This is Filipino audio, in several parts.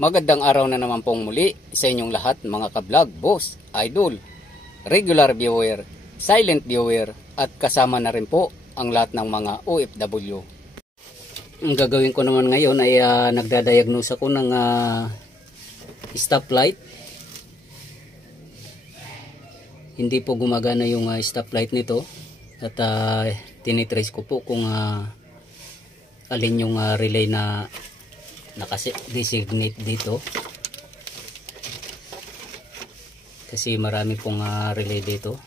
Magandang araw na naman pong muli sa inyong lahat mga ka-vlog, boss, idol, regular viewer, silent viewer at kasama na rin po ang lahat ng mga OFW. Ang gagawin ko naman ngayon ay nagdadiagnose ako ng stoplight. Hindi po gumagana yung stoplight nito at tinitrace ko po kung alin yung relay na nakadesignate dito, kasi marami pong relay dito.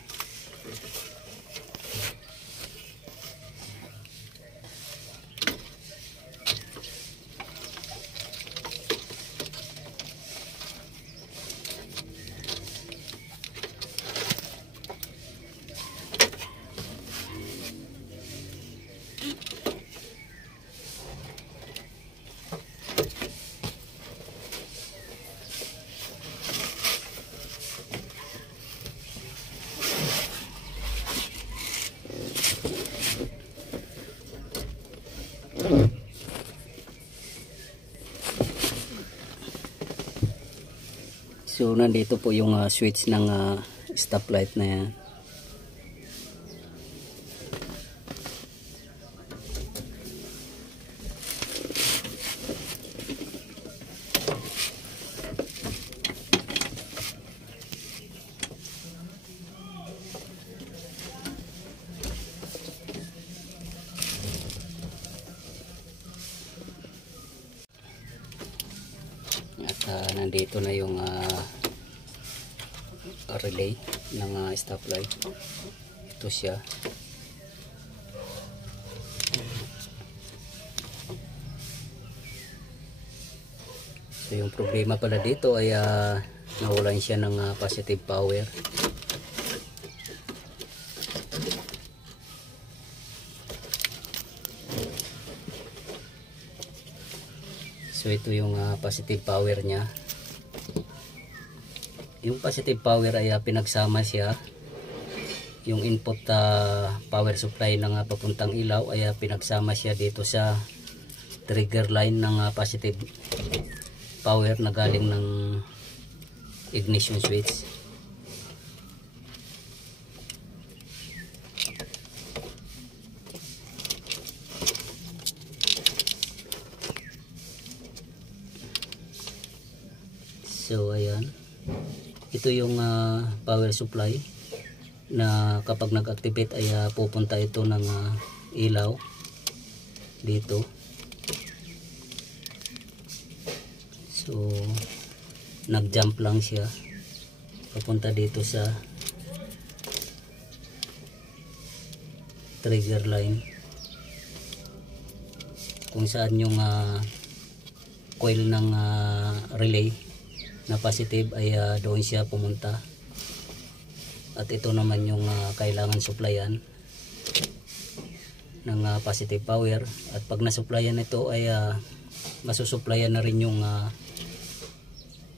So nandito po yung switch ng stoplight na yan. At nandito na yung relay ng stoplight. Ito siya. So yung problema pala dito ay nawalan siya ng positive power. So ito yung positive power niya. Yung positive power ay pinagsama siya. Yung input power supply ng papuntang ilaw ay pinagsama siya dito sa trigger line ng positive power na galing ng ignition switch. So ayan, ito yung power supply na kapag nag-activate ay pupunta ito ng ilaw dito. So nag-jump lang siya papunta dito sa trigger line kung saan yung coil ng relay na positive ay doon siya pumunta, at ito naman yung kailangan supplyan ng positive power, at pag nasupplyan ito ay masusupplyan na rin yung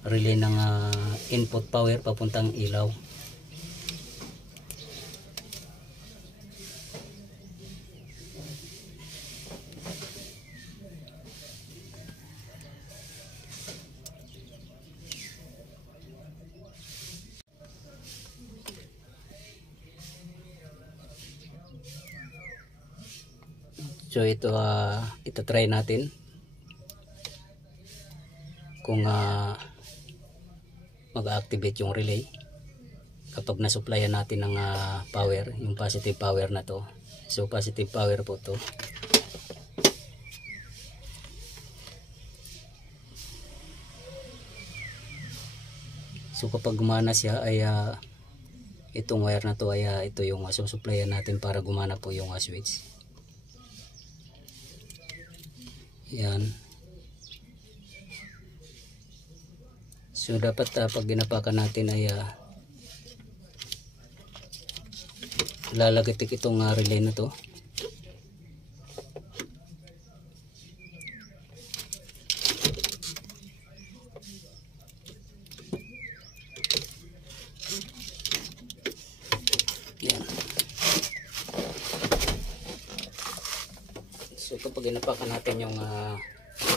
relay ng input power papuntang ilaw. So ito try natin kung mag-activate yung relay kapag nasupplyan natin ng power, yung positive power na to. So positive power po to. So kapag gumana siya ay itong wire na to ay ito yung susupplyan natin para gumana po yung switch. Yan. So dapat pag ginapakan natin ay lalagatik itong relay na to. Yan. So kapag ginapakan natin yung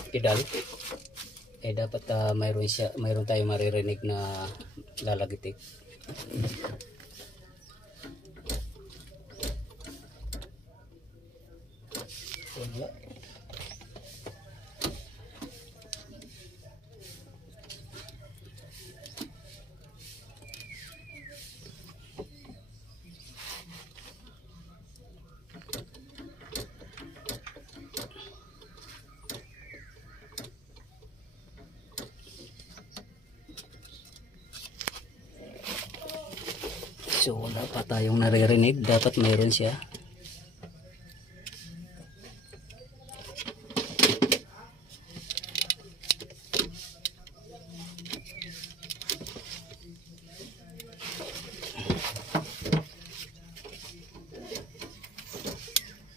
pedal, eh dapat mayroon tayong maririnig na lalagitik. So wala pa tayong naririnig, dapat mayroon siya.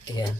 Ayan.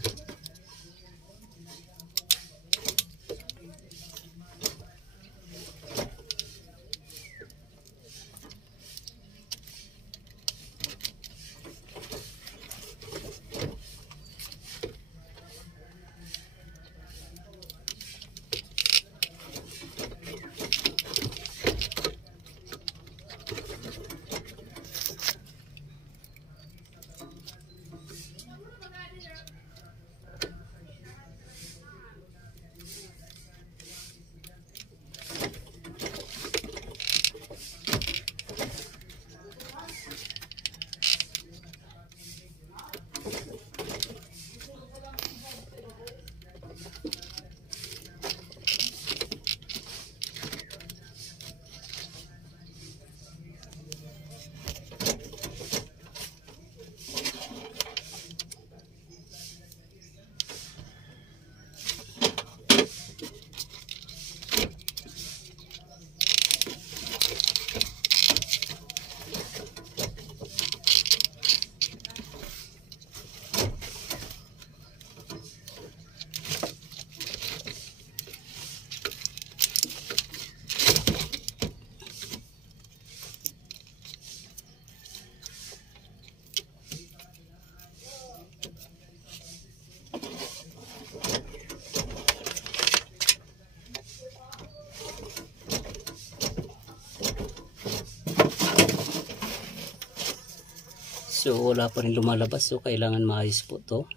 So wala pa rin lumalabas, so kailangan maayos po to.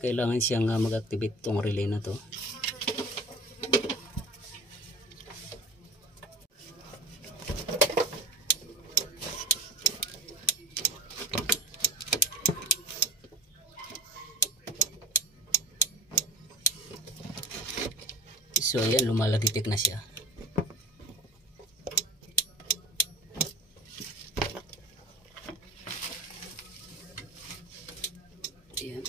Kailangan siyang mag-activate tong relay na to. So ayan, lumalagitik na siya. Ayan.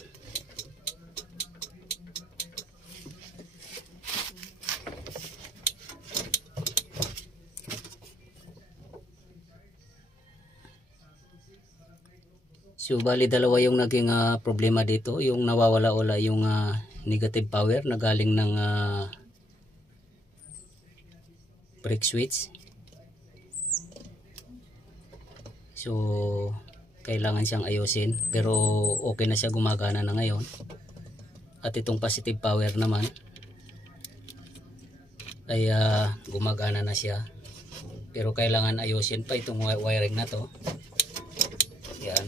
So bali dalawa yung naging problema dito, yung nawawala-wala yung negative power na galing ng brake switch. So kailangan siyang ayusin, pero okay na siya, gumagana na ngayon. At itong positive power naman ay gumagana na siya, pero kailangan ayusin pa itong wiring na to. Yan.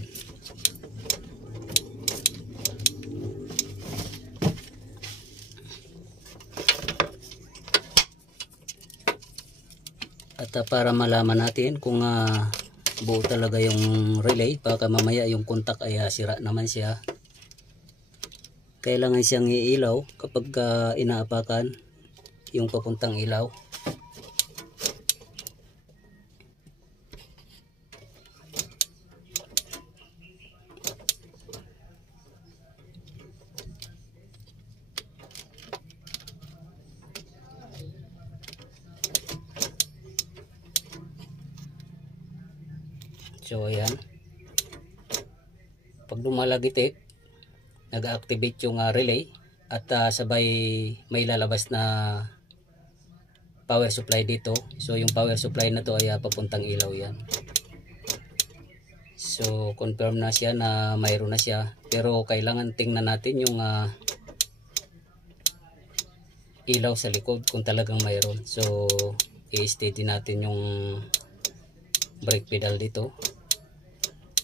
At para malaman natin kung buo talaga yung relay, baka mamaya yung contact ay sira naman siya, kailangan siyang iilaw kapag inaapakan yung papuntang ilaw. So ayan, pag lumalagitik, nag-activate yung relay at sabay may lalabas na power supply dito. So yung power supply na to ay papuntang ilaw yan. So confirm na siya na mayroon na siya, pero kailangan tingnan natin yung ilaw sa likod kung talagang mayroon. So i-steady natin yung brake pedal dito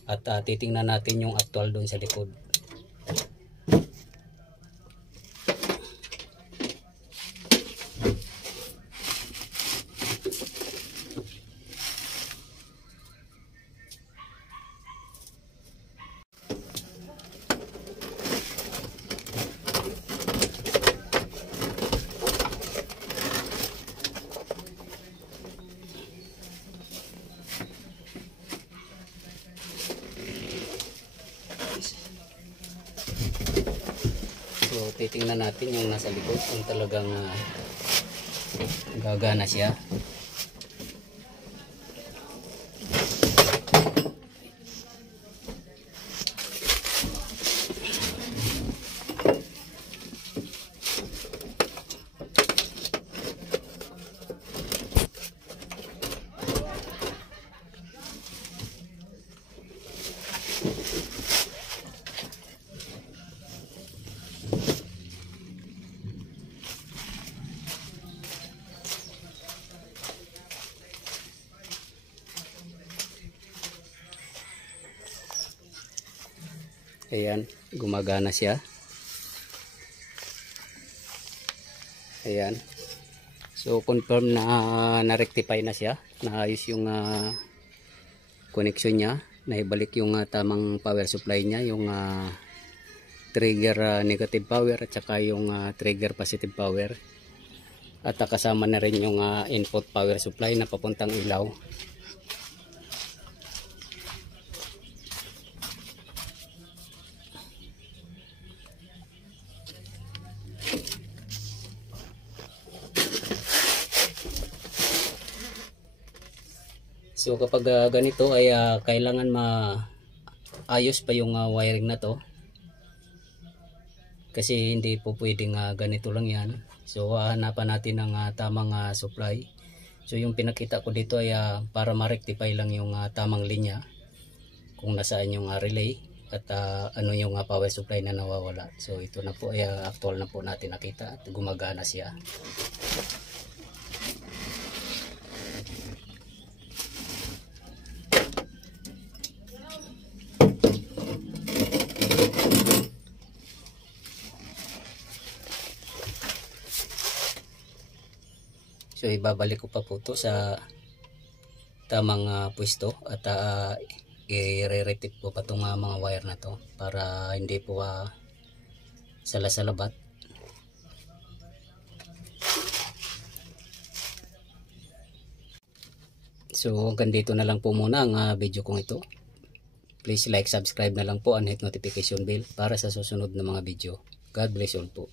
at titingnan natin yung actual doon sa likod. So titingnan natin yung nasa likod kung talagang gagana siya. Ayan, gumagana siya. Ayan. So confirm na na-rectify na siya. Naayos yung connection niya. Naibalik yung tamang power supply niya, yung trigger negative power at saka yung trigger positive power. At kasama na rin yung input power supply na papuntang ilaw. So kapag ganito ay kailangan maayos pa yung wiring na to. Kasi hindi po pwedeng ganito lang yan. So hahanapan natin ng tamang supply. So yung pinakita ko dito ay para ma-rectify lang yung tamang linya. Kung nasaan yung relay at ano yung power supply na nawawala. So ito na po ay actual na po natin nakita at gumagana siya. So ibabalik ko pa po ito sa tamang pwesto at i-re-retip po pa itong mga wire na to para hindi po salasalabat. So hanggang dito na lang po muna ang video kong ito. Please like, subscribe na lang po and hit notification bell para sa susunod na mga video. God bless all po.